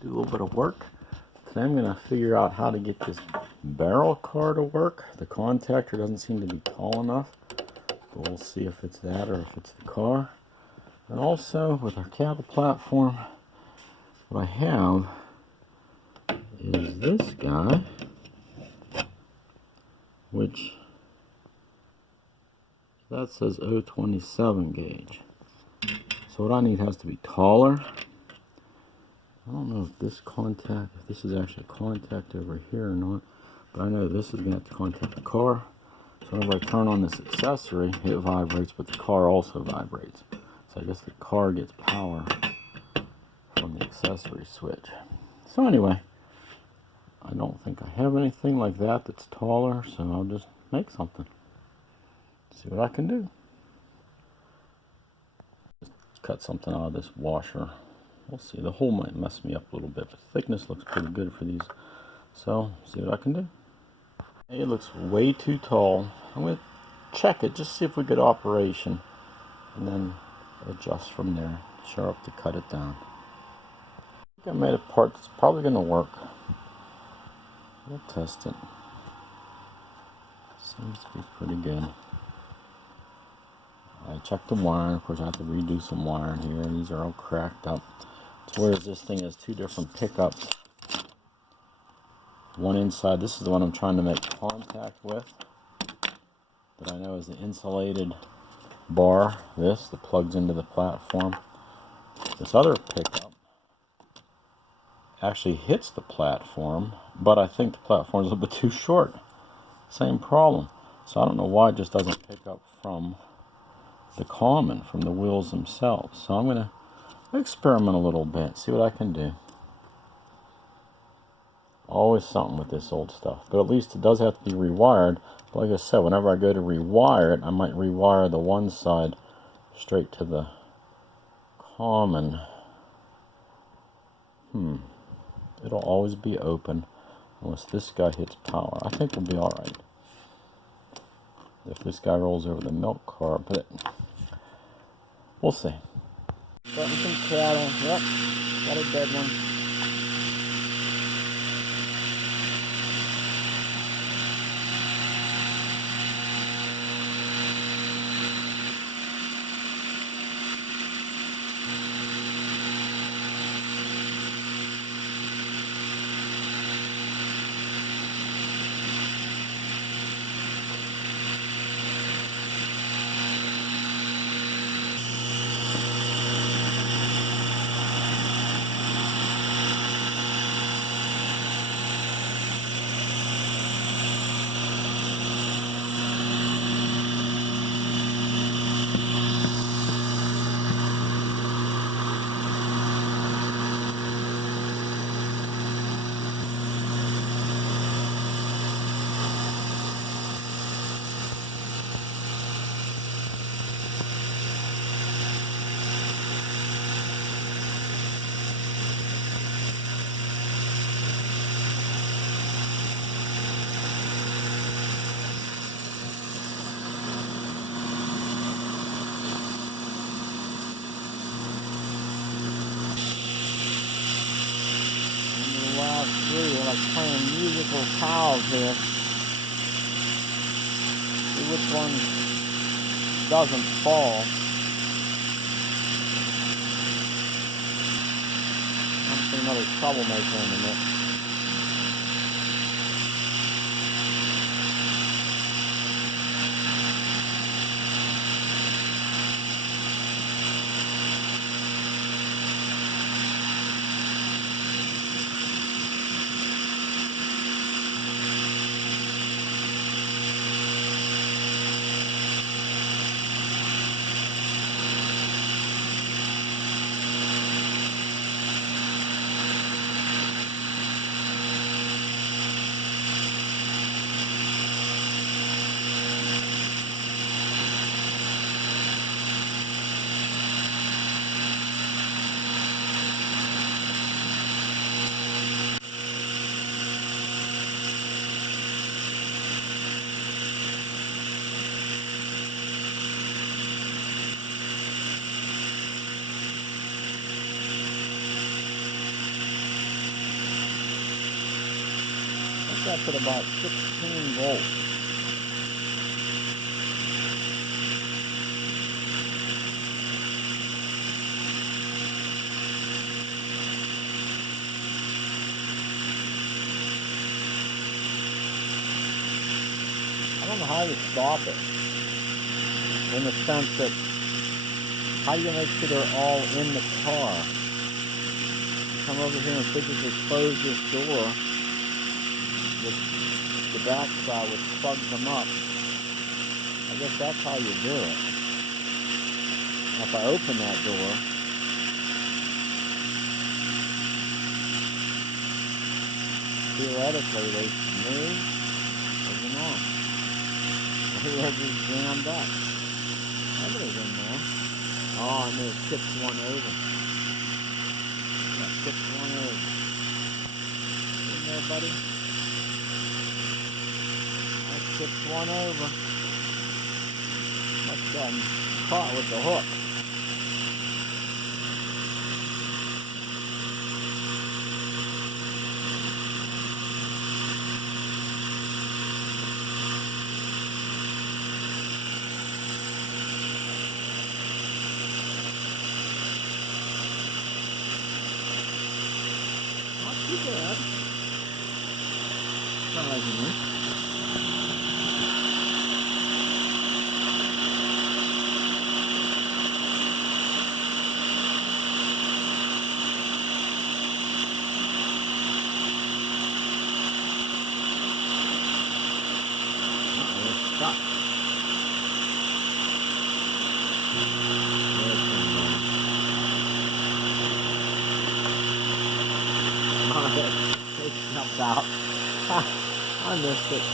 Do a little bit of work. Today I'm going to figure out how to get this barrel car to work. The contactor doesn't seem to be tall enough, but we'll see if it's that or if it's the car. And also with our cattle platform, what I have is this guy, which that says 027 gauge. So what I need has to be taller. I don't know if this is actually a contact over here or not, but I know this is going to have to contact the car. So whenever I turn on this accessory, it vibrates, but the car also vibrates. So I guess the car gets power from the accessory switch. So anyway, I don't think I have anything like that that's taller, so I'll just make something. See what I can do. Just cut something out of this washer. We'll see. The hole might mess me up a little bit, but thickness looks pretty good for these. So, see what I can do. It looks way too tall. I'm going to check it, just see if we get operation, and then adjust from there. Sure enough to cut it down. I think I made a part that's probably going to work. We'll test it. Seems to be pretty good. I checked the wiring. Of course, I have to redo some wiring here. These are all cracked up. So whereas this thing has two different pickups. One inside, this is the one I'm trying to make contact with, that I know is the insulated bar, this that plugs into the platform. This other pickup actually hits the platform, but I think the platform is a little bit too short. Same problem. So I don't know why it just doesn't pick up from the common, from the wheels themselves. So I'm going to experiment a little bit, see what I can do. Always something with this old stuff, but at least it does have to be rewired. But like I said, whenever I go to rewire it, I might rewire the one side straight to the common. It'll always be open unless this guy hits power. I think we'll be alright if this guy rolls over the milk cart, but we'll see. Cutting some cattle. Yep, got a dead one. We're like playing musical cows here. See which one doesn't fall. I'm seeing another troublemaker in the mix. That's at about 16 volts. I don't know how you stop it, in the sense that, how do you make sure they're all in the car? Come over here and physically close this door with the back side, which plugs them up. I guess that's how you do it. Now if I open that door, theoretically they should move, or you know, they're just jammed up. Nobody's in there. Oh, I may have tipped one over. Yeah, tipped one over. In there, buddy? I tipped one over. Must have gotten caught with the hook. Not too bad. Surprisingly. Stuck. It snapped out. I missed it.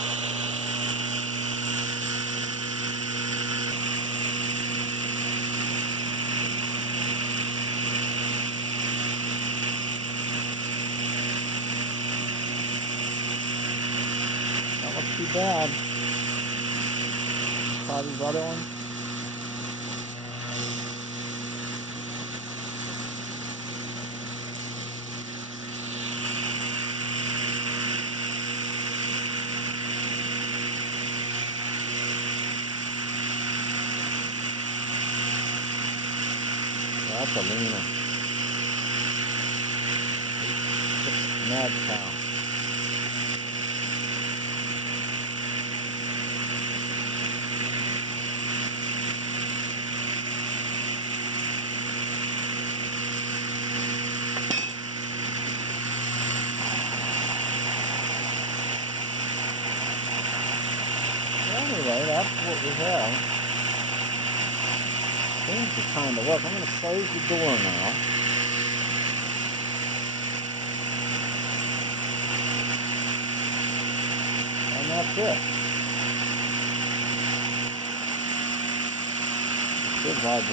That looks too bad. Try these other ones. That's a leaner. Mad cow. Anyway, that's what we have. Seems to kind of work. I'm going to close the door now. And that's it. Good vibe.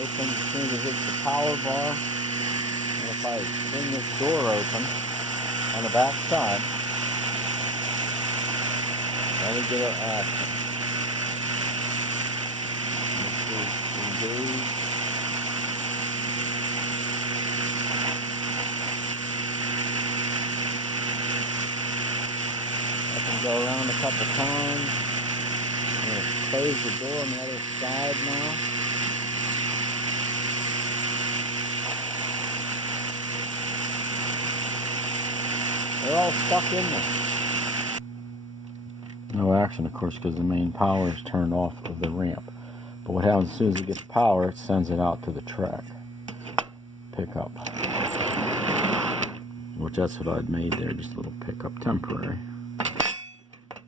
Open as soon as it hits the power bar. And if I swing this door open on the back side, then we get our action. Engage. I can go around a couple times. I'm going to close the door on the other side now. They're all stuck in there. No action, of course, because the main power is turned off of the ramp. But what happens as soon as it gets power, it sends it out to the track pickup, which that's what I'd made there, just a little pickup, temporary.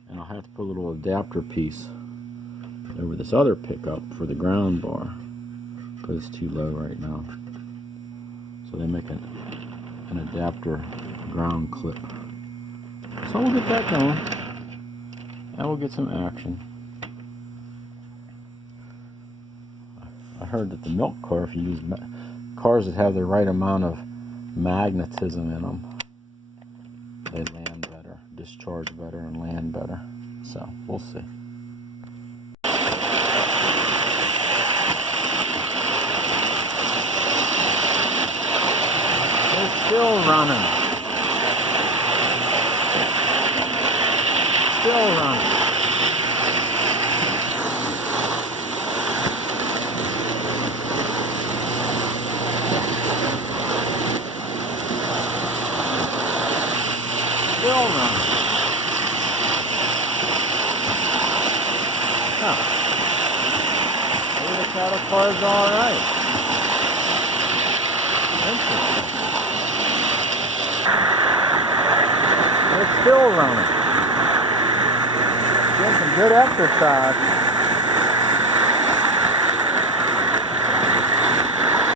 And I'll have to put a little adapter piece over this other pickup for the ground bar, because it's too low right now. So they make an adapter ground clip. So we'll get that going, and we'll get some action. I heard that the milk car, if you use cars that have the right amount of magnetism in them, they land better, discharge better, and land better. So we'll see. They're still running. Still running. Still running. Huh. Maybe the cattle car's alright. Interesting. It's still running. Getting some good exercise.